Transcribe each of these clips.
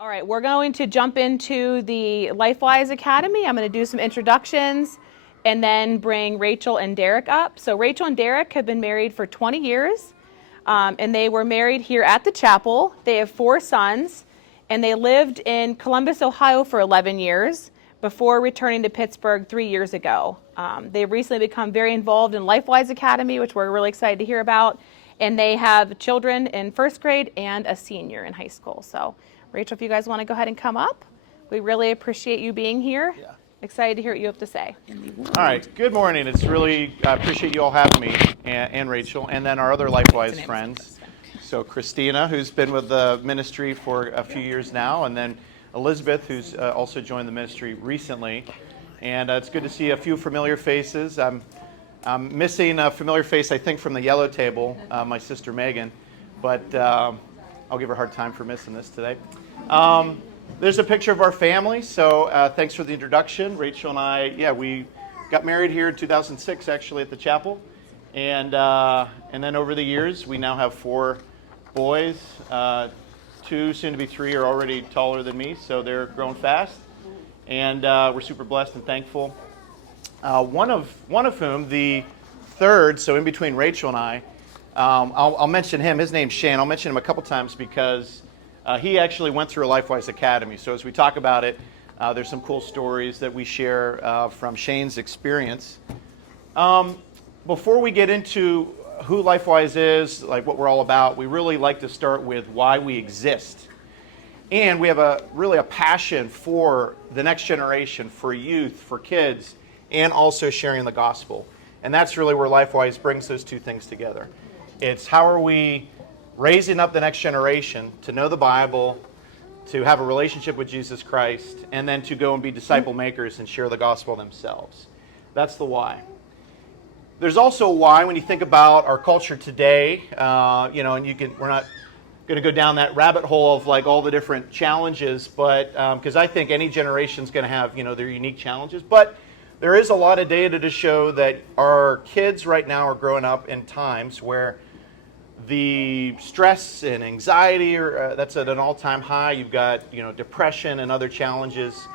All right, we're going to jump into the LifeWise Academy. I'm going to do some introductions and then bring Rachel and Derek up. So Rachel and Derek have been married for 20 years, and they were married here at the chapel. They have 4 sons, and they lived in Columbus, Ohio for 11 years before returning to Pittsburgh 3 years ago. They've recently become very involved in LifeWise Academy, which we're really excited to hear about, and they have children in 1st grade and a senior in high school. So Rachel, if you guys want to go ahead and come up, we really appreciate you being here. Yeah. Excited to hear what you have to say. All right, good morning. It's really, I appreciate you all having me, and Rachel, and then our other LifeWise friends. So Christina, who's been with the ministry for a few years now, and then Elizabeth, who's also joined the ministry recently. And it's good to see a few familiar faces. I'm missing a familiar face, I think, from the yellow table, my sister Megan, but I'll give her a hard time for missing this today. There's a picture of our family, so thanks for the introduction. Rachel and I, we got married here in 2006, actually, at the chapel. And then over the years, we now have 4 boys. 2, soon to be 3, are already taller than me, so they're growing fast. And we're super blessed and thankful. One of whom, the third, so in between Rachel and I, I'll mention him. His name's Shane. I'll mention him a couple times because he actually went through a LifeWise Academy. So as we talk about it, there's some cool stories that we share from Shane's experience. Before we get into who LifeWise is, like what we're all about, we really like to start with why we exist. And we have really a passion for the next generation, for youth, for kids, and also sharing the gospel. And that's really where LifeWise brings those two things together. It's how are we raising up the next generation to know the Bible, to have a relationship with Jesus Christ, and then to go and be disciple makers and share the gospel themselves. That's the why. There's also a why when you think about our culture today, and we're not going to go down that rabbit hole of like all the different challenges, but because I think any generation is going to have their unique challenges, but there is a lot of data to show that our kids right now are growing up in times where the stress and anxiety that's at an all-time high. You've got depression and other challenges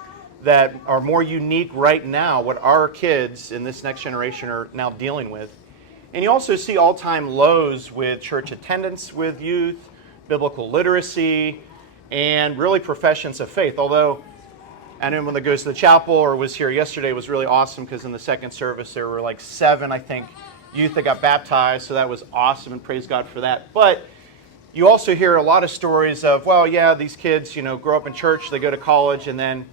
that are more unique right now, what our kids in this next generation are now dealing with. And you also see all-time lows with church attendance with youth, biblical literacy, and really professions of faith. Although anyone that goes to the chapel or was here yesterday was really awesome because in the second service there were like 7, I think, youth that got baptized, so that was awesome, and praise God for that. But you also hear a lot of stories of, well, yeah, these kids, grow up in church, they go to college, and then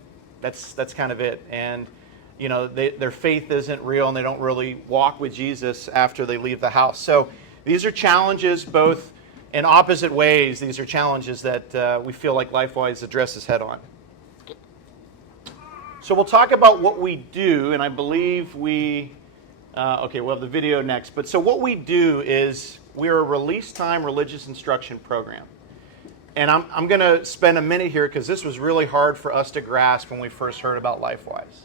that's kind of it. And their faith isn't real, and they don't really walk with Jesus after they leave the house. So these are challenges both in opposite ways. These are challenges that we feel like LifeWise addresses head on. So we'll talk about what we do, and I believe we'll have the video next. But so what we do is we're a release time religious instruction program. And I'm going to spend a minute here because this was really hard for us to grasp when we first heard about LifeWise.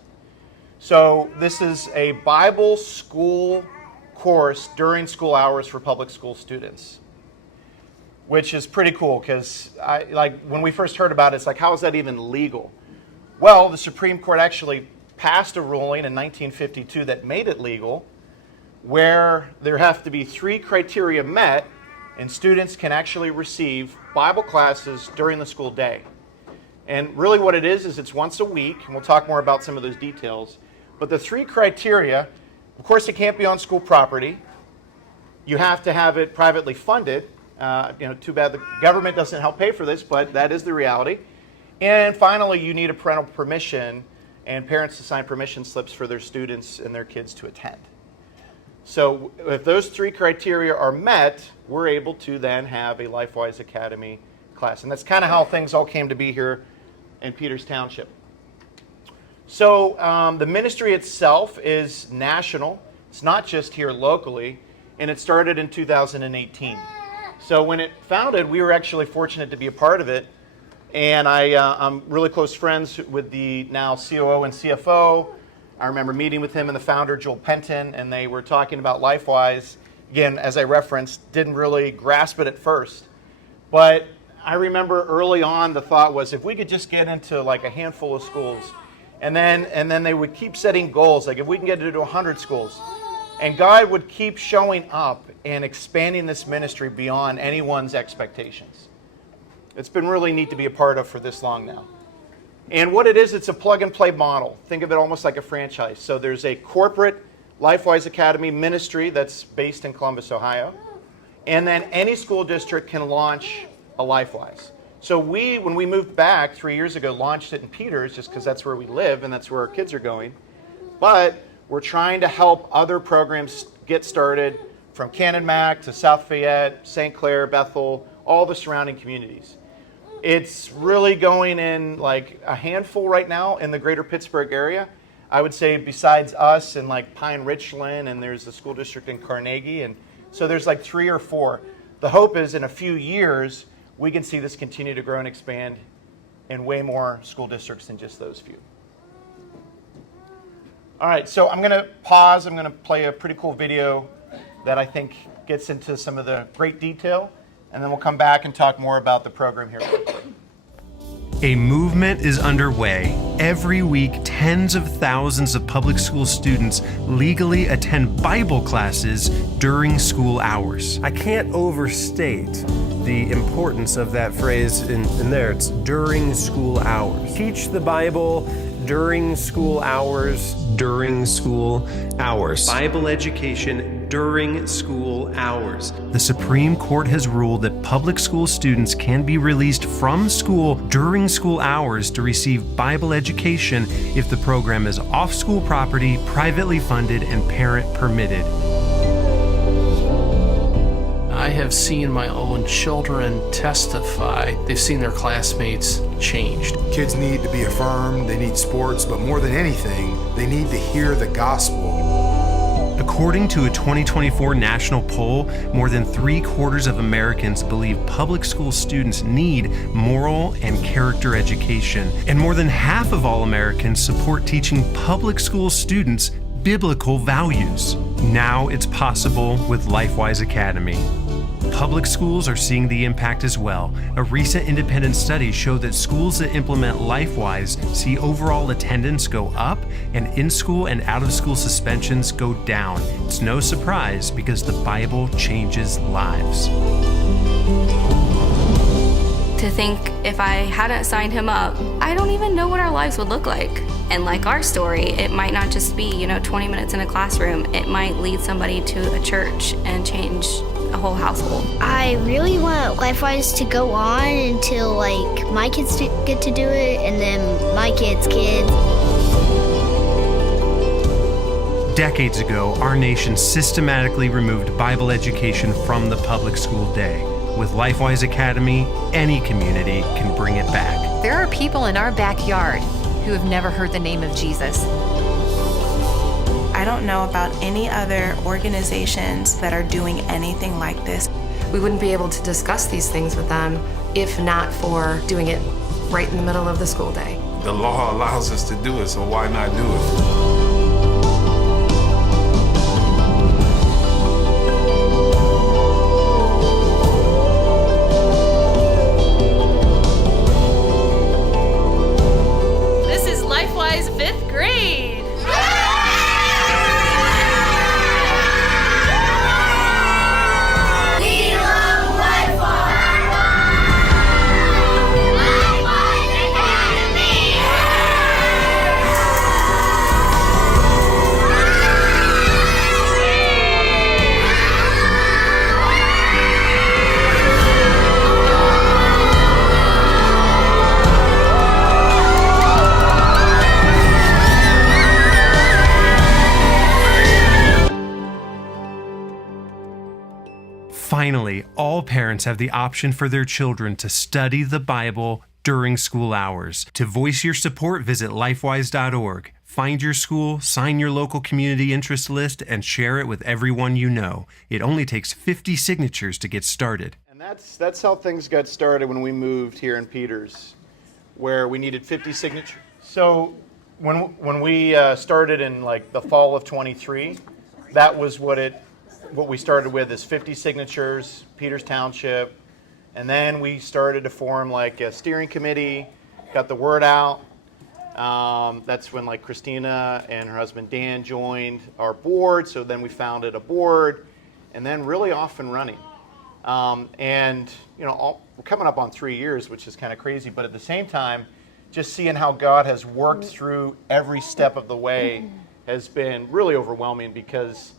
So this is a Bible school course during school hours for public school students, which is pretty cool because when we first heard about it, it's like, how is that even legal? Well, the Supreme Court actually passed a ruling in 1952 that made it legal, where there have to be 3 criteria met, and students can actually receive Bible classes during the school day. And really what it is it's once a week, and we'll talk more about some of those details. But the 3 criteria, of course, it can't be on school property. You have to have it privately funded. Too bad the government doesn't help pay for this, but that is the reality. And finally, you need a parental permission and parents to sign permission slips for their students and their kids to attend. So if those 3 criteria are met, we're able to then have a LifeWise Academy class. And that's kind of how things all came to be here in Peters Township. So the ministry itself is national. It's not just here locally. And it started in 2018. So when it founded, we were actually fortunate to be a part of it. And I'm really close friends with the now COO and CFO. I remember meeting with him and the founder, Joel Penton, and they were talking about LifeWise. Again, as I referenced, didn't really grasp it at first. But I remember early on the thought was if we could just get into like a handful of schools, and then they would keep setting goals, like if we can get into 100 schools, and God would keep showing up and expanding this ministry beyond anyone's expectations. It's been really neat to be a part of for this long now. And what it is, it's a plug-and-play model. Think of it almost like a franchise. So there's a corporate LifeWise Academy ministry that's based in Columbus, Ohio. And then any school district can launch a LifeWise. So when we moved back 3 years ago, launched it in Peters just because that's where we live and that's where our kids are going. But we're trying to help other programs get started from Cannon-Mac to South Fayette, St. Clair, Bethel, all the surrounding communities. It's really going in like a handful right now in the greater Pittsburgh area. I would say besides us and like Pine Richland, and there's a school district in Carnegie, and so there's like 3 or 4. The hope is in a few years we can see this continue to grow and expand in way more school districts than just those few. All right, so I'm going to pause. I'm going to play a pretty cool video that I think gets into some of the great detail, and then we'll come back and talk more about the program here real quick. A movement is underway. Every week, tens of thousands of public school students legally attend Bible classes during school hours. I can't overstate the importance of that phrase in there. It's during school hours. Teach the Bible during school hours. During school hours. Bible education during school hours. The Supreme Court has ruled that public school students can be released from school during school hours to receive Bible education if the program is off school property, privately funded, and parent permitted. I have seen my own children testify. They've seen their classmates changed. Kids need to be affirmed, they need sports, but more than anything, they need to hear the gospel. According to a 2024 national poll, more than 3/4 of Americans believe public school students need moral and character education. And more than half of all Americans support teaching public school students biblical values. Now it's possible with LifeWise Academy. Public schools are seeing the impact as well. A recent independent study showed that schools that implement LifeWise see overall attendance go up and in-school and out-of-school suspensions go down. It's no surprise because the Bible changes lives. To think if I hadn't signed him up, I don't even know what our lives would look like. And like our story, it might not just be, 20 minutes in a classroom. It might lead somebody to a church and change a whole household. I really want LifeWise to go on until my kids get to do it, and then my kids' kids. Decades ago, our nation systematically removed Bible education from the public school day. With LifeWise Academy, any community can bring it back. There are people in our backyard who have never heard the name of Jesus. I don't know about any other organizations that are doing anything like this. We wouldn't be able to discuss these things with them if not for doing it right in the middle of the school day. The law allows us to do it, so why not do it? Finally, all parents have the option for their children to study the Bible during school hours. To voice your support, visit lifewise.org. Find your school, sign your local community interest list, and share it with everyone you know. It only takes 50 signatures to get started. And that's how things got started when we moved here in Peters, where we needed 50 signatures. So when we started in the fall of 23, that was what we started with is 50 signatures, Peters Township, And then we started to form like a steering committee, got the word out. That's when like Christina and her husband Dan joined our board. So then we founded a board, and then really off and running. And you know, we're coming up on 3 years, which is kind of crazy. But at the same time, just seeing how God has worked through every step of the way has been really overwhelming, because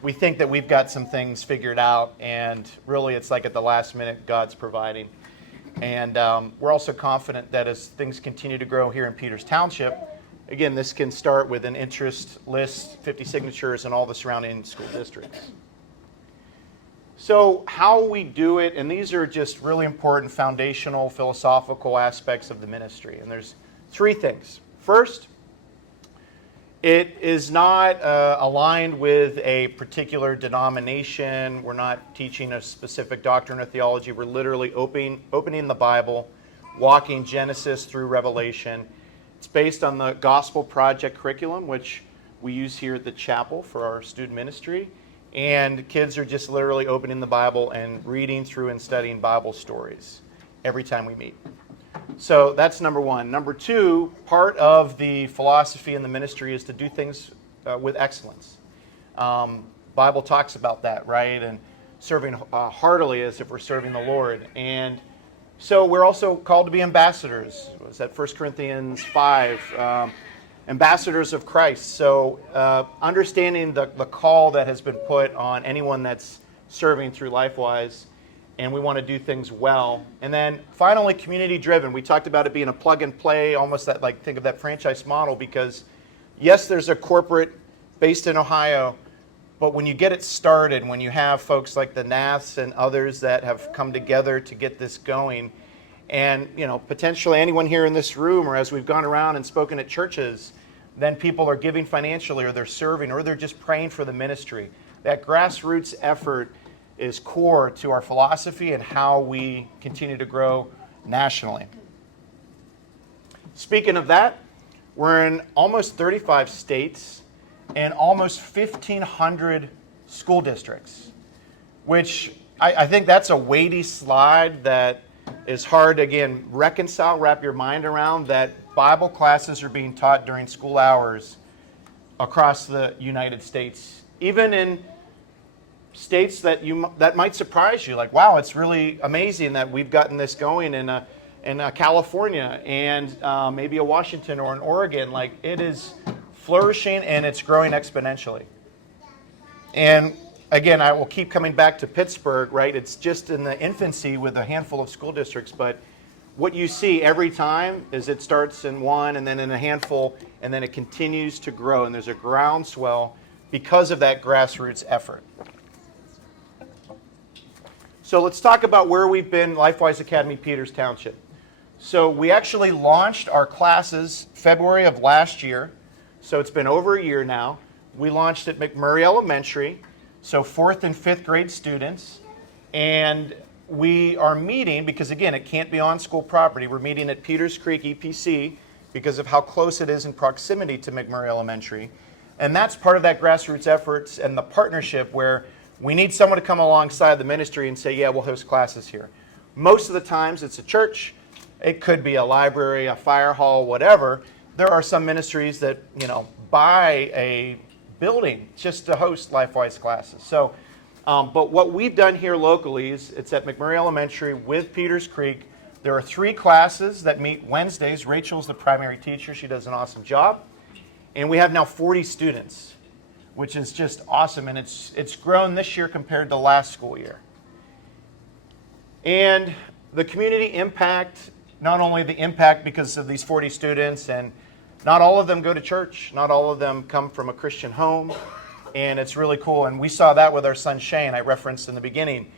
we think that we've got some things figured out, and really it's like at the last minute God's providing. And we're also confident that as things continue to grow here in Peters Township, again, this can start with an interest list, 50 signatures, and all the surrounding school districts. So how we do it, and these are just really important foundational philosophical aspects of the ministry. And there's 3 things. First, it is not aligned with a particular denomination. We're not teaching a specific doctrine or theology. We're literally opening the Bible, walking Genesis through Revelation. It's based on the Gospel Project curriculum, which we use here at the chapel for our student ministry. And kids are just literally opening the Bible and reading through and studying Bible stories every time we meet. So that's number 1. Number 2, part of the philosophy in the ministry is to do things with excellence. Bible talks about that, right? And serving heartily as if we're serving the Lord. And so we're also called to be ambassadors. Was that 1 Corinthians 5? Ambassadors of Christ. So understanding the call that has been put on anyone that's serving through LifeWise, and we want to do things well. And then finally, community driven. We talked about it being a plug and play, almost that, like, think of that franchise model, because yes, there's a corporate based in Ohio, but when you get it started, when you have folks like the Naths and others that have come together to get this going, and you know, potentially anyone here in this room, or as we've gone around and spoken at churches, then people are giving financially, or they're serving, or they're just praying for the ministry. That grassroots effort is core to our philosophy and how we continue to grow nationally. Speaking of that, we're in almost 35 states and almost 1,500 school districts, which I think that's a weighty slide that is hard to, again, wrap your mind around, that Bible classes are being taught during school hours across the United States, even in states that might surprise you, like, wow, it's really amazing that we've gotten this going in California and maybe a Washington or an Oregon. Like, it is flourishing and it's growing exponentially. And again, I will keep coming back to Pittsburgh, right? It's just in the infancy with a handful of school districts, but what you see every time is it starts in one and then in a handful, and then it continues to grow, and there's a groundswell because of that grassroots effort. So let's talk about where we've been, LifeWise Academy, Peters Township. So we actually launched our classes February of last year, so it's been over a year now. We launched at McMurray Elementary, so 4th and 5th grade students, and we are meeting, because again, it can't be on school property, we're meeting at Peters Creek EPC because of how close it is in proximity to McMurray Elementary. And that's part of that grassroots efforts and the partnership where we need someone to come alongside the ministry and say, yeah, we'll host classes here. Most of the times it's a church, it could be a library, a fire hall, whatever. There are some ministries that, you know, buy a building just to host LifeWise classes. So, but what we've done here locally is it's at McMurray Elementary with Peters Creek. There are 3 classes that meet Wednesdays. Rachel's the primary teacher. She does an awesome job. And we have now 40 students, which is just awesome. And it's grown this year compared to last school year. And the community impact, not only the impact because of these 40 students, and not all of them go to church. Not all of them come from a Christian home. And it's really cool. And we saw that with our son Shane, I referenced in the beginning.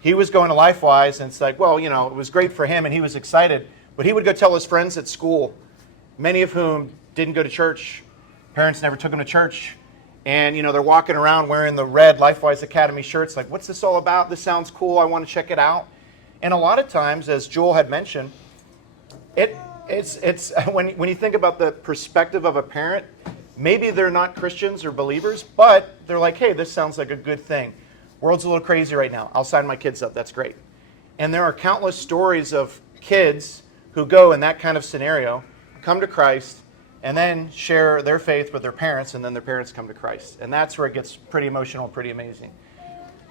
He was going to LifeWise, and it's like, well, you know, it was great for him and he was excited. But he would go tell his friends at school, many of whom didn't go to church. Parents never took them to church. And, you know, they're walking around wearing the red LifeWise Academy shirts, like, what's this all about? This sounds cool. I want to check it out. And a lot of times, as Joel had mentioned, it's when you think about the perspective of a parent, maybe they're not Christians or believers, but they're like, hey, this sounds like a good thing. World's a little crazy right now. I'll sign my kids up. That's great. And there are countless stories of kids who go in that kind of scenario, come to Christ, and then share their faith with their parents, and then their parents come to Christ. And that's where it gets pretty emotional, pretty amazing.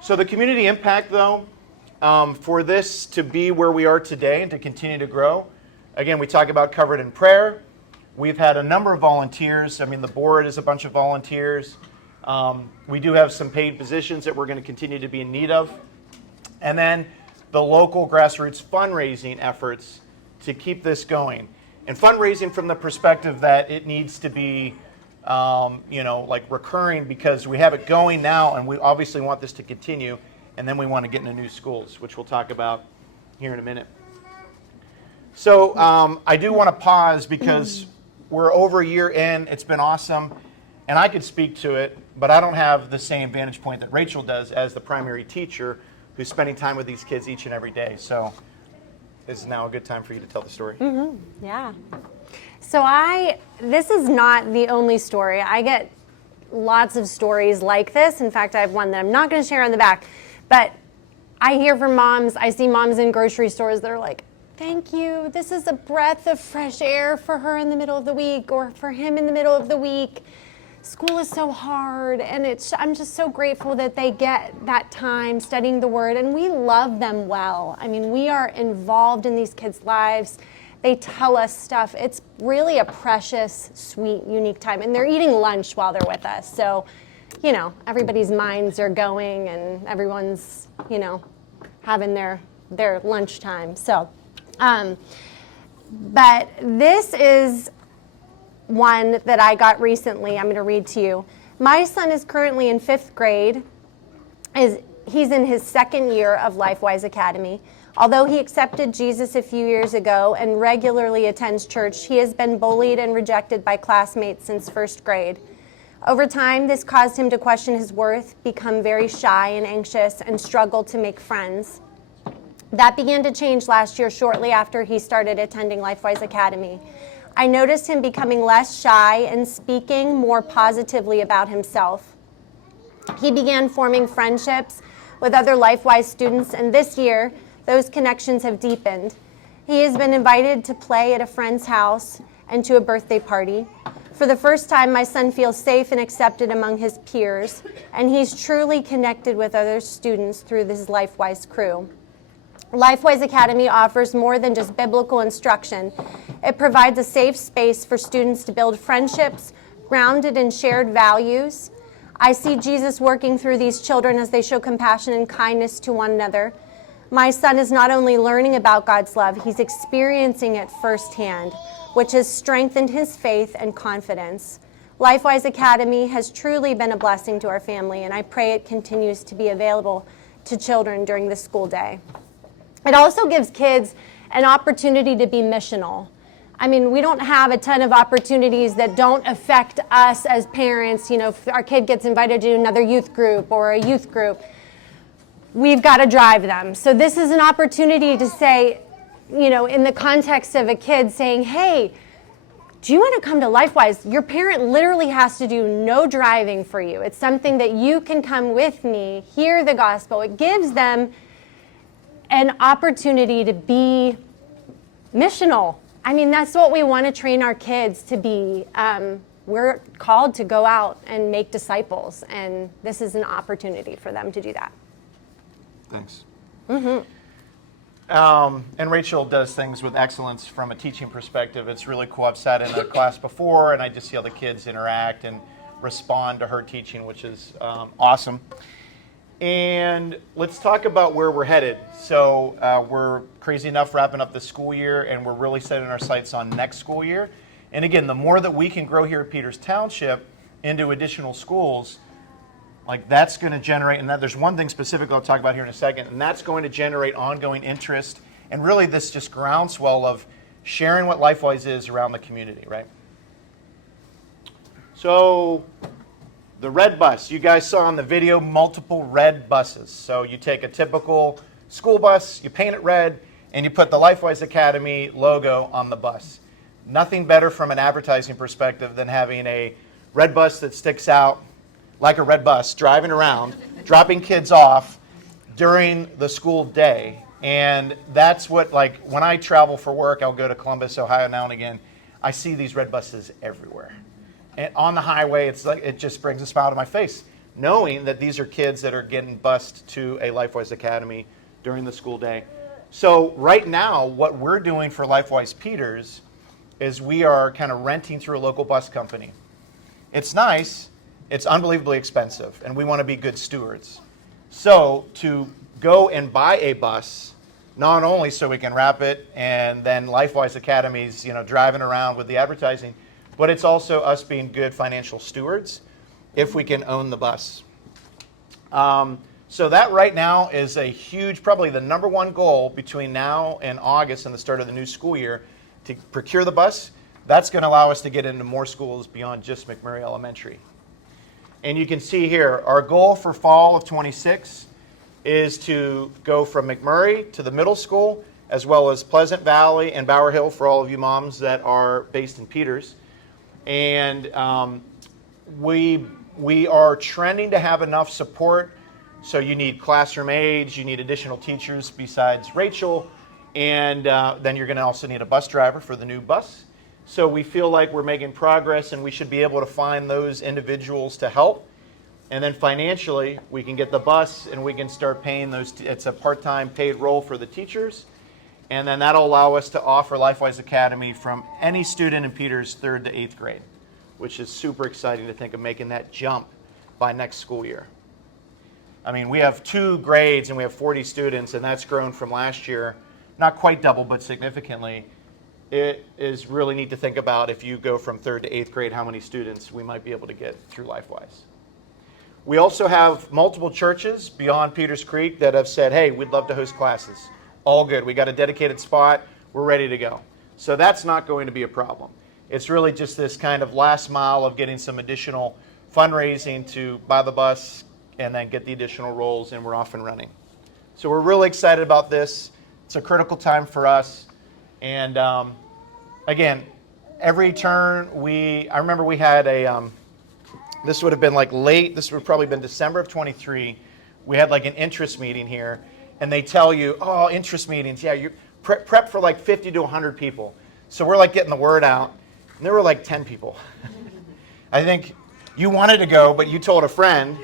So the community impact, though, for this to be where we are today and to continue to grow, again, we talk about covered in prayer. We've had a number of volunteers. I mean, the board is a bunch of volunteers. We do have some paid positions that we're going to continue to be in need of. And then the local grassroots fundraising efforts to keep this going. And fundraising from the perspective that it needs to be, like recurring, because we have it going now and we obviously want this to continue, and then we want to get into new schools, which we'll talk about here in a minute. So I do want to pause because we're over a year in. It's been awesome, and I could speak to it, but I don't have the same vantage point that Rachel does as the primary teacher who's spending time with these kids each and every day. So this is now a good time for you to tell the story. Yeah. So this is not the only story. I get lots of stories like this. In fact, I have one that I'm not going to share on the back, but I hear from moms. I see moms in grocery stores that are like, thank you. This is a breath of fresh air for her in the middle of the week, or for him in the middle of the week. School is so hard, and I'm just so grateful that they get that time studying the Word, and we love them well. I mean, we are involved in these kids' lives. They tell us stuff. It's really a precious, sweet, unique time, and they're eating lunch while they're with us. So, everybody's minds are going, and everyone's, having their lunchtime. So, but this is one that I got recently. I'm going to read to you. My son is currently in 5th grade. He's in his 2nd year of LifewiseAcademy. Although he accepted Jesus a few years ago and regularly attends church, he has been bullied and rejected by classmates since 1st grade. Over time, this caused him to question his worth, become very shy and anxious, and struggle to make friends. That began to change last year shortly after he started attending LifewiseAcademy. I noticed him becoming less shy and speaking more positively about himself. He began forming friendships with other LifeWise students, and this year, those connections have deepened. He has been invited to play at a friend's house and to a birthday party. For the first time, my son feels safe and accepted among his peers, and he's truly connected with other students through this LifeWise crew. LifewiseAcademy offers more than just biblical instruction. It provides a safe space for students to build friendships grounded in shared values. I see Jesus working through these children as they show compassion and kindness to one another. My son is not only learning about God's love, he's experiencing it firsthand, which has strengthened his faith and confidence. LifewiseAcademy has truly been a blessing to our family, and I pray it continues to be available to children during the school day. It also gives kids an opportunity to be missional. I mean, we don't have a ton of opportunities that don't affect us as parents. If our kid gets invited to another youth group or a youth group, we've got to drive them. So this is an opportunity to say, in the context of a kid saying, hey, do you want to come to LifeWise? Your parent literally has to do no driving for you. It's something that you can come with me, hear the gospel. It gives them an opportunity to be missional. I mean, that's what we want to train our kids to be. We're called to go out and make disciples, and this is an opportunity for them to do that. Thanks. And Rachel does things with excellence from a teaching perspective. It's really cool. I've sat in a class before, and I just see how the kids interact and respond to her teaching, which is awesome. And let's talk about where we're headed. So we're crazy enough wrapping up the school year, and we're really setting our sights on next school year. And again, the more that we can grow here at Peters Township into additional schools, like that's going to generate, and there's one thing specifically I'll talk about here in a second, and that's going to generate ongoing interest and really this just groundswell of sharing what LifeWise is around the community, right? So the red bus, you guys saw in the video multiple red buses. So you take a typical school bus, you paint it red, and you put the LifewiseAcademy logo on the bus. Nothing better from an advertising perspective than having a red bus that sticks out like a red bus, driving around, dropping kids off during the school day. And that's what, like, when I travel for work, I'll go to Columbus, Ohio now and again. I see these red buses everywhere. And on the highway, it's like, it just brings a smile to my face, knowing that these are kids that are getting bused to a LifeWise Academy during the school day. So right now, what we're doing for LifeWise Peters is we are kind of renting through a local bus company. It's nice, it's unbelievably expensive, and we want to be good stewards. So to go and buy a bus, not only so we can wrap it and then LifeWise Academy's, driving around with the advertising, but it's also us being good financial stewards if we can own the bus. So that right now is a huge, probably the number one goal between now and August and the start of the new school year, to procure the bus. That's going to allow us to get into more schools beyond just McMurray Elementary. And you can see here, our goal for fall of 26 is to go from McMurray to the middle school, as well as Pleasant Valley and Bower Hill for all of you moms that are based in Peters. And we are trending to have enough support. So you need classroom aides, you need additional teachers besides Rachel, and then you're going to also need a bus driver for the new bus. So we feel like we're making progress, and we should be able to find those individuals to help. And then financially, we can get the bus, and we can start paying those. It's a part-time paid role for the teachers. And then that'll allow us to offer LifeWise Academy from any student in Peters 3rd to 8th grade, which is super exciting to think of making that jump by next school year. I mean, we have 2 grades, and we have 40 students, and that's grown from last year. Not quite double, but significantly. It is really neat to think about if you go from 3rd to 8th grade, how many students we might be able to get through LifeWise. We also have multiple churches beyond Peters Creek that have said, hey, we'd love to host classes. All good. We got a dedicated spot. We're ready to go. So that's not going to be a problem. It's really just this kind of last mile of getting some additional fundraising to buy the bus and then get the additional roles, and we're off and running. So we're really excited about this. It's a critical time for us. And again, every turn I remember we had this would have been like late, this would have probably been December of 23. We had like an interest meeting here, and they tell you, oh, interest meetings, yeah, you prep for like 50 to 100 people. So we're like getting the word out, and there were like 10 people. I think you wanted to go, but you told a friend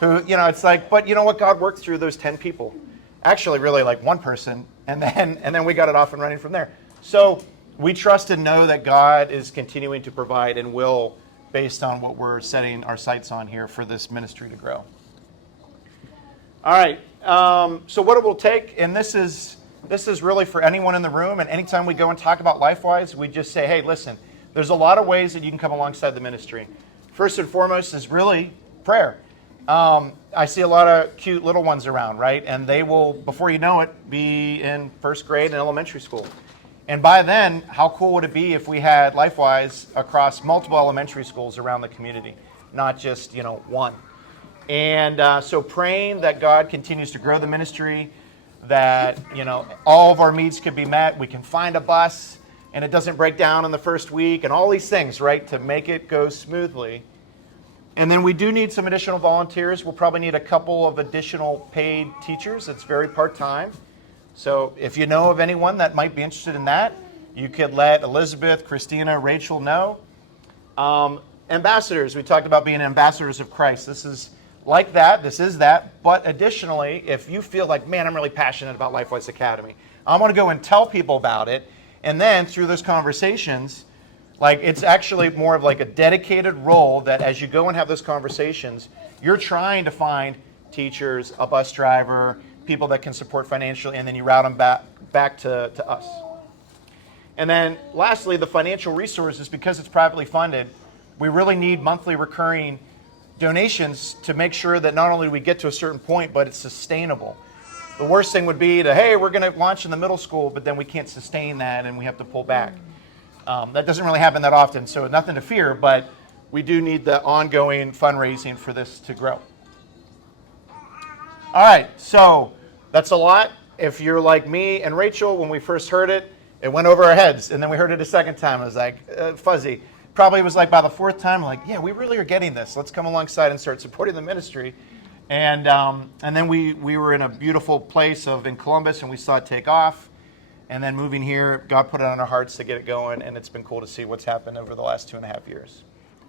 who, it's like, but you know what, God worked through those 10 people. Actually, really like one person, and then we got it off and running from there. So we trust and know that God is continuing to provide and will, based on what we're setting our sights on here for this ministry to grow. All right, so what it will take, and this is really for anyone in the room, and anytime we go and talk about LifeWise, we just say, hey, listen, there's a lot of ways that you can come alongside the ministry. First and foremost is really prayer. I see a lot of cute little ones around, right? And they will, before you know it, be in 1st grade in elementary school. And by then, how cool would it be if we had LifeWise across multiple elementary schools around the community, not just, one. And so praying that God continues to grow the ministry, that, all of our needs could be met, we can find a bus, and it doesn't break down in the first week, and all these things, right, to make it go smoothly. And then we do need some additional volunteers. We'll probably need a couple of additional paid teachers. It's very part-time. So if you know of anyone that might be interested in that, you could let Elizabeth, Christina, Rachel know. Ambassadors, we talked about being ambassadors of Christ. This is like that. This is that. But additionally, if you feel like, man, I'm really passionate about LifeWise Academy, I'm going to go and tell people about it. And then through those conversations, like it's actually more of like a dedicated role that as you go and have those conversations, you're trying to find teachers, a bus driver, people that can support financially, and then you route them back to us. And then lastly, the financial resources, because it's privately funded, we really need monthly recurring donations to make sure that not only do we get to a certain point, but it's sustainable. The worst thing would be to, hey, we're going to launch in the middle school, but then we can't sustain that and we have to pull back. That doesn't really happen that often, so nothing to fear, but we do need the ongoing fundraising for this to grow. All right, so that's a lot. If you're like me and Rachel, when we first heard it, it went over our heads, and then we heard it a second time. It was like fuzzy. Probably was like by the 4th time, like, yeah, we really are getting this. Let's come alongside and start supporting the ministry. And then we were in a beautiful place in Columbus, and we saw it take off. And then moving here, God put it on our hearts to get it going, and it's been cool to see what's happened over the last 2.5 years.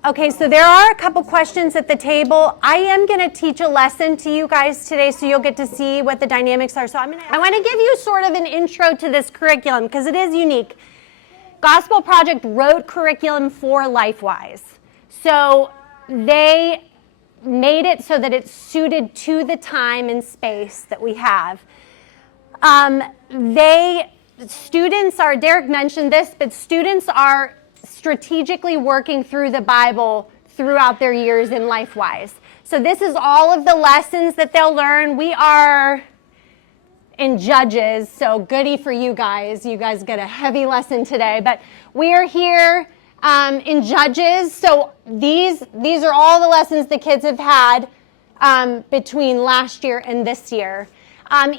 Okay, so there are a couple questions at the table. I am going to teach a lesson to you guys today, so you'll get to see what the dynamics are. So I want to give you sort of an intro to this curriculum because it is unique. Gospel Project wrote curriculum for LifeWise. So they made it so that it's suited to the time and space that we have. Students are, Derek mentioned this, but students are strategically working through the Bible throughout their years in LifeWise. So this is all of the lessons that they'll learn. We are in Judges, so goody for you guys. You guys get a heavy lesson today, but we are here in Judges. So these are all the lessons the kids have had between last year and this year.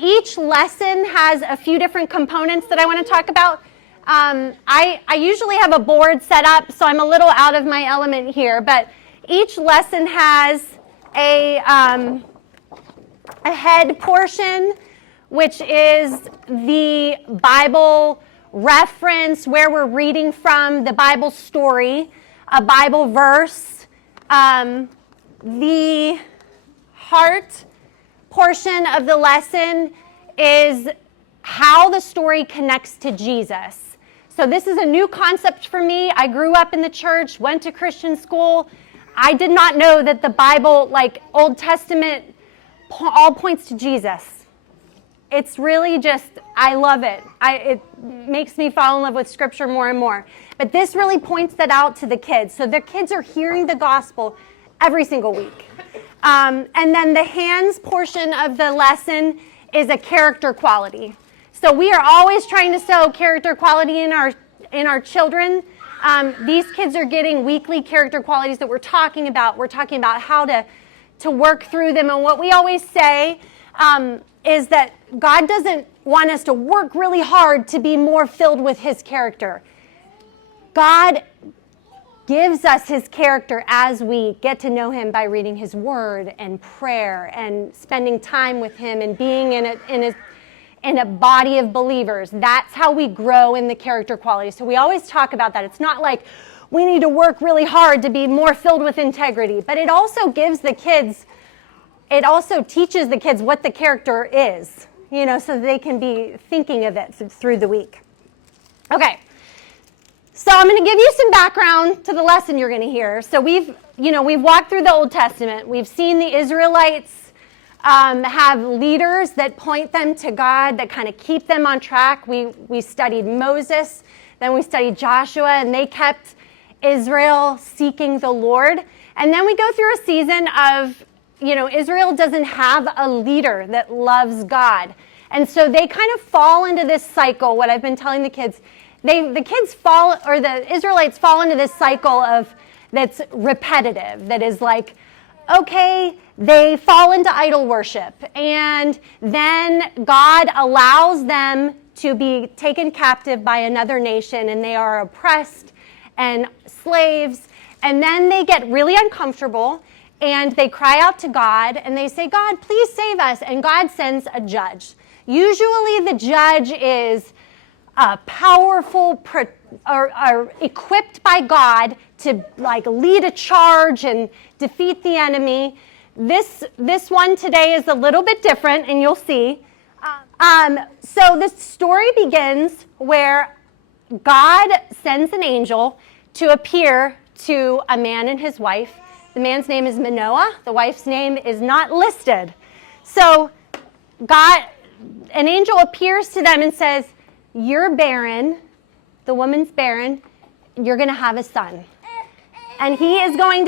Each lesson has a few different components that I want to talk about. I usually have a board set up, so I'm a little out of my element here, but each lesson has a head portion, which is the Bible reference, where we're reading from, the Bible story, a Bible verse. The heart portion of the lesson is how the story connects to Jesus. So this is a new concept for me. I grew up in the church, went to Christian school. I did not know that the Bible, like Old Testament, all points to Jesus. It's really just, I love it. It makes me fall in love with Scripture more and more. But this really points that out to the kids. So the kids are hearing the gospel every single week. And then the hands portion of the lesson is a character quality. So we are always trying to sow character quality in our children. These kids are getting weekly character qualities that we're talking about. We're talking about how to work through them. And what we always say is that God doesn't want us to work really hard to be more filled with His character. God gives us His character as we get to know Him by reading His Word and prayer and spending time with Him and being in a body of believers. That's how we grow in the character quality. So we always talk about that. It's not like we need to work really hard to be more filled with integrity, but it also gives the kids, it also teaches the kids what the character is, so they can be thinking of it through the week. Okay. So I'm going to give you some background to the lesson you're going to hear. So we've walked through the Old Testament. We've seen the Israelites have leaders that point them to God, that kind of keep them on track. We studied Moses, then we studied Joshua, and they kept Israel seeking the Lord. And then we go through a season of, Israel doesn't have a leader that loves God. And so they kind of fall into this cycle, what I've been telling the kids. The Israelites fall into this cycle that's repetitive, that is like, okay, they fall into idol worship, and then God allows them to be taken captive by another nation, and they are oppressed and slaves, and then they get really uncomfortable, and they cry out to God, and they say, God, please save us, and God sends a judge. Usually the judge is powerful or equipped by God to lead a charge and defeat the enemy. This one today is a little bit different, and you'll see. So the story begins where God sends an angel to appear to a man and his wife. The man's name is Manoah. The wife's name is not listed. So an angel appears to them and says, you're barren, the woman's barren, you're going to have a son. And he is going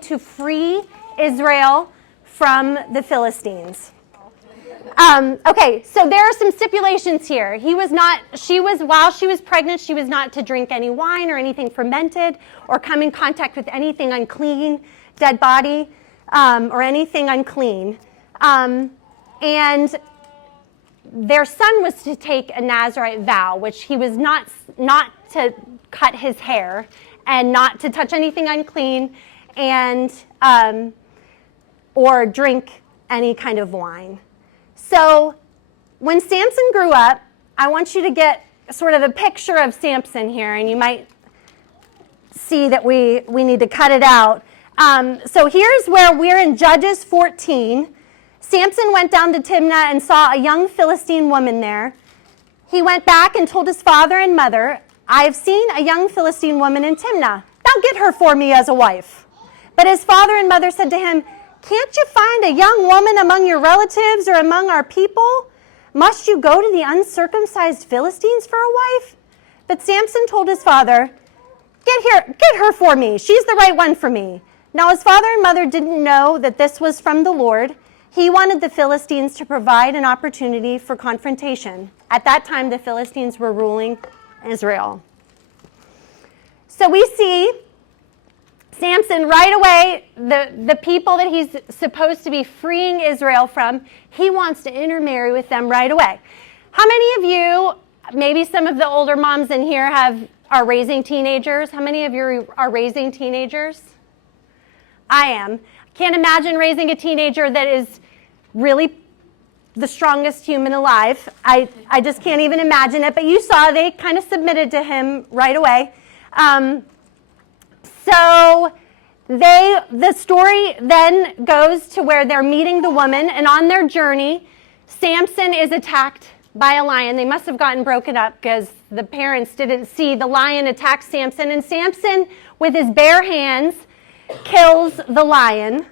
to free Israel from the Philistines. Okay, so there are some stipulations here. While she was pregnant, she was not to drink any wine or anything fermented or come in contact with anything unclean, dead body, or anything unclean. And their son was to take a Nazirite vow, which he was not to cut his hair and not to touch anything unclean. And or drink any kind of wine. So when Samson grew up, I want you to get sort of a picture of Samson here, and you might see that we need to cut it out. So here's where we're in Judges 14. Samson went down to Timnah and saw a young Philistine woman there. He went back and told his father and mother, "I have seen a young Philistine woman in Timnah. Now get her for me as a wife." But his father and mother said to him, "Can't you find a young woman among your relatives or among our people? Must you go to the uncircumcised Philistines for a wife?" But Samson told his father, Get her for me. She's the right one for me." Now his father and mother didn't know that this was from the Lord. He wanted the Philistines to provide an opportunity for confrontation. At that time, the Philistines were ruling Israel. So we see Samson right away, the people that he's supposed to be freeing Israel from, he wants to intermarry with them right away. How many of you, maybe some of the older moms in here are raising teenagers? How many of you are raising teenagers? I am. Can't imagine raising a teenager that is really the strongest human alive. I just can't even imagine it. But you saw they kind of submitted to him right away. So the story then goes to where they're meeting the woman, and on their journey, Samson is attacked by a lion. They must have gotten broken up because the parents didn't see the lion attack Samson, and Samson, with his bare hands, kills the lion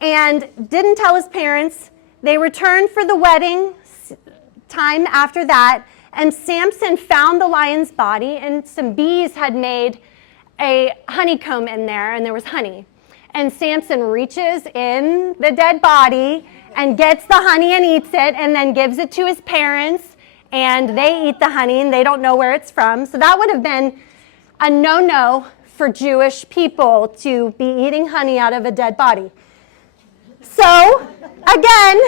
and didn't tell his parents. They returned for the wedding time after that, and Samson found the lion's body, and some bees had made a honeycomb in there, and there was honey. And Samson reaches in the dead body and gets the honey and eats it, and then gives it to his parents, and they eat the honey, and they don't know where it's from. So that would have been a no-no for Jewish people to be eating honey out of a dead body. So, again,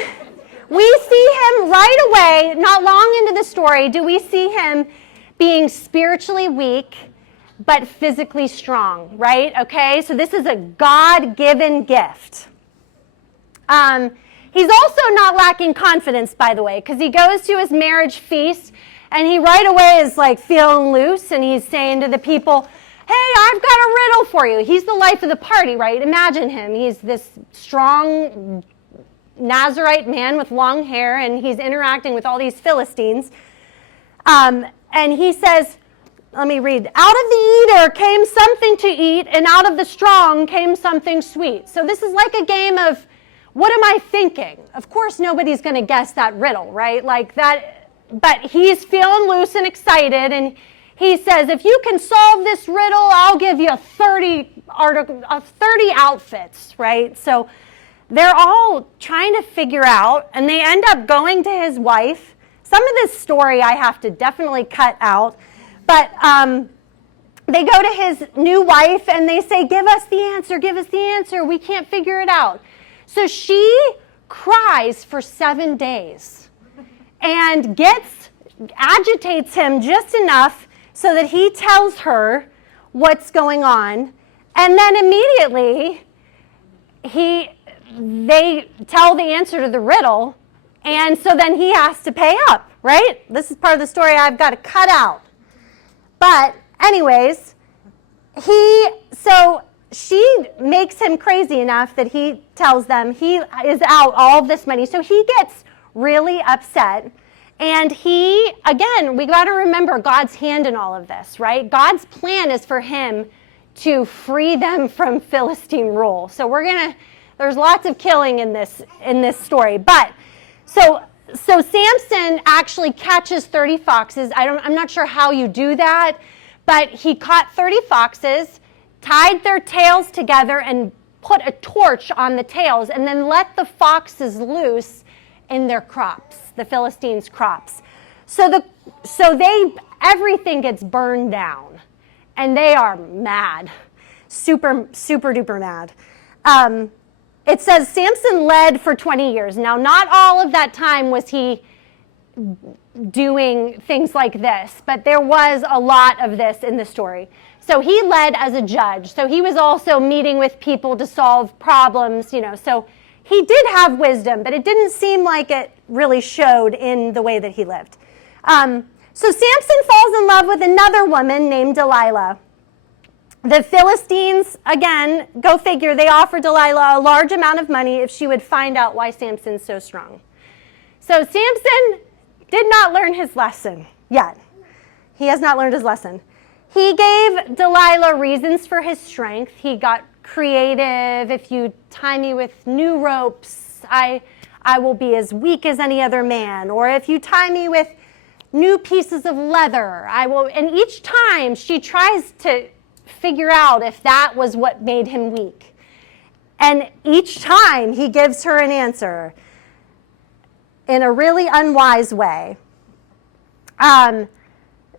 we see him right away, not long into the story, do we see him being spiritually weak, but physically strong, right? Okay, so this is a God-given gift. He's also not lacking confidence, by the way, because he goes to his marriage feast, and he right away is like feeling loose, and he's saying to the people, "Hey, I've got a riddle for you." He's the life of the party, right? Imagine him. He's this strong Nazarite man with long hair, and he's interacting with all these Philistines. And he says, let me read, "Out of the eater came something to eat, and out of the strong came something sweet." So this is like a game of, what am I thinking? Of course, nobody's going to guess that riddle, right? Like that, but he's feeling loose and excited, and he says, "If you can solve this riddle, I'll give you 30 outfits," right? So they're all trying to figure out, and they end up going to his wife. Some of this story I have to definitely cut out, but they go to his new wife, and they say, "Give us the answer, give us the answer. We can't figure it out." So she cries for 7 days and agitates him just enough so that he tells her what's going on. And then immediately, they tell the answer to the riddle, and so then he has to pay up, right? This is part of the story I've got to cut out. But anyways, she makes him crazy enough that he tells them he is out all of this money. So he gets really upset. And again, we got to remember God's hand in all of this, right? God's plan is for him to free them from Philistine rule. So there's lots of killing in this story. But so Samson actually catches 30 foxes. I'm not sure how you do that, but he caught 30 foxes, tied their tails together, and put a torch on the tails, and then let the foxes loose in their crops, the Philistines' crops. So everything gets burned down, and they are mad, super, super duper mad. It says Samson led for 20 years. Now, not all of that time was he doing things like this, but there was a lot of this in the story. So he led as a judge. So he was also meeting with people to solve problems, So he did have wisdom, but it didn't seem like it really showed in the way that he lived. So Samson falls in love with another woman named Delilah. The Philistines, again, go figure, they offer Delilah a large amount of money if she would find out why Samson's so strong. So Samson did not learn his lesson yet. He has not learned his lesson. He gave Delilah reasons for his strength. He got creative. If you tie me with new ropes, I will be as weak as any other man. Or if you tie me with new pieces of leather, I will. And each time she tries to figure out if that was what made him weak. And each time he gives her an answer in a really unwise way.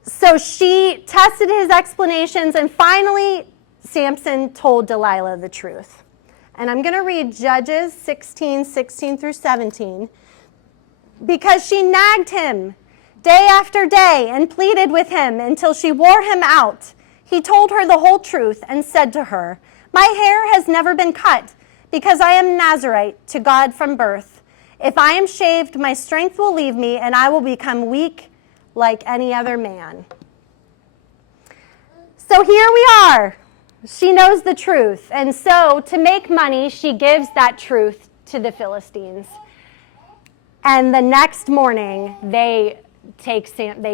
So she tested his explanations, and finally Samson told Delilah the truth. And I'm going to read Judges 16 through 17. Because she nagged him day after day and pleaded with him until she wore him out, he told her the whole truth and said to her, "My hair has never been cut, because I am Nazirite to God from birth. If I am shaved, my strength will leave me, and I will become weak like any other man." So here we are. She knows the truth. And so to make money, she gives that truth to the Philistines. And the next morning, they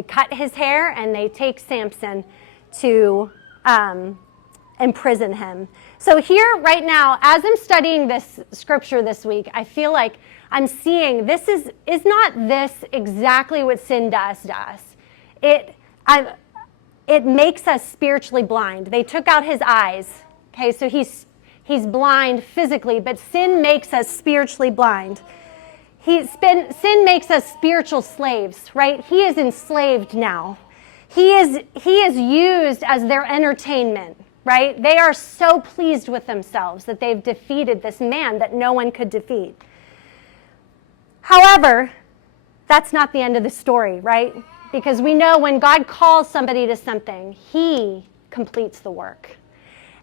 cut his hair and they take Samson to imprison him. So here right now, as I'm studying this scripture this week, I feel like I'm seeing this is not this exactly what sin does to us. It makes us spiritually blind. They took out his eyes. Okay, so he's blind physically, but sin makes us spiritually blind. Sin makes us spiritual slaves, right? He is enslaved now. He is used as their entertainment, right? They are so pleased with themselves that they've defeated this man that no one could defeat. However, that's not the end of the story, right? Because we know when God calls somebody to something, he completes the work.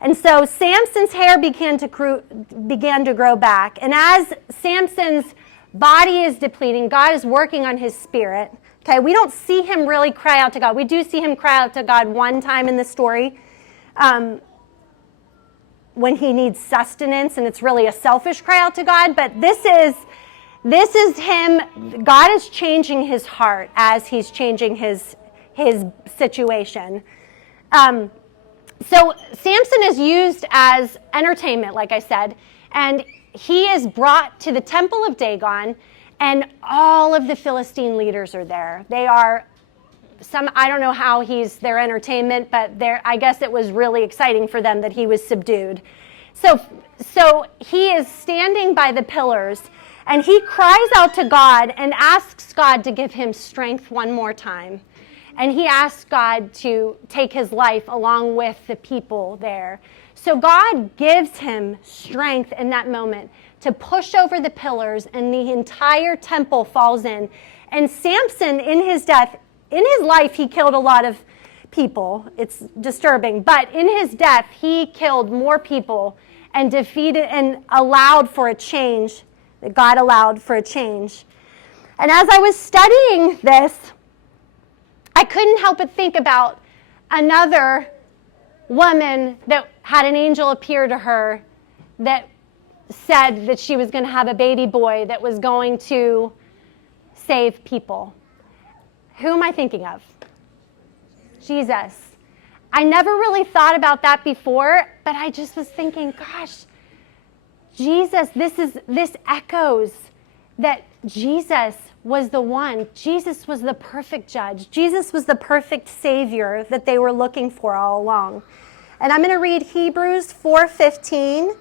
And so Samson's hair began to grow back. And as Samson's body is depleting, God is working on his spirit. Okay, we don't see him really cry out to God. We do see him cry out to God one time in the story when he needs sustenance, and it's really a selfish cry out to God. But this is him. God is changing his heart as he's changing his situation. So Samson is used as entertainment, like I said, and he is brought to the temple of Dagon, and all of the Philistine leaders are there. They are I don't know how he's their entertainment, but I guess it was really exciting for them that he was subdued. So he is standing by the pillars, and he cries out to God and asks God to give him strength one more time. And he asks God to take his life along with the people there. So God gives him strength in that moment to push over the pillars, and the entire temple falls in. And Samson, in his life, he killed a lot of people. It's disturbing. But in his death, he killed more people and defeated and allowed for a change. That God allowed for a change. And as I was studying this, I couldn't help but think about another woman that had an angel appear to her that said that she was going to have a baby boy that was going to save people. Who am I thinking of? Jesus. I never really thought about that before, but I just was thinking, gosh, Jesus, this echoes that Jesus was the one. Jesus was the perfect judge. Jesus was the perfect Savior that they were looking for all along. And I'm going to read Hebrews 4:15.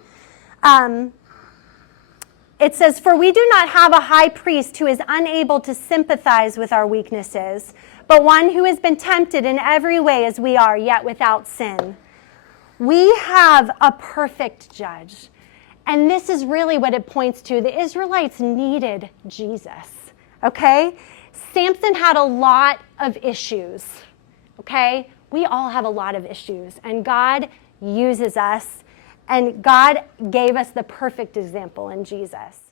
It says, "For we do not have a high priest who is unable to sympathize with our weaknesses, but one who has been tempted in every way as we are, yet without sin." We have a perfect judge. And this is really what it points to. The Israelites needed Jesus, okay? Samson had a lot of issues, okay? We all have a lot of issues, and God uses us. And God gave us the perfect example in Jesus.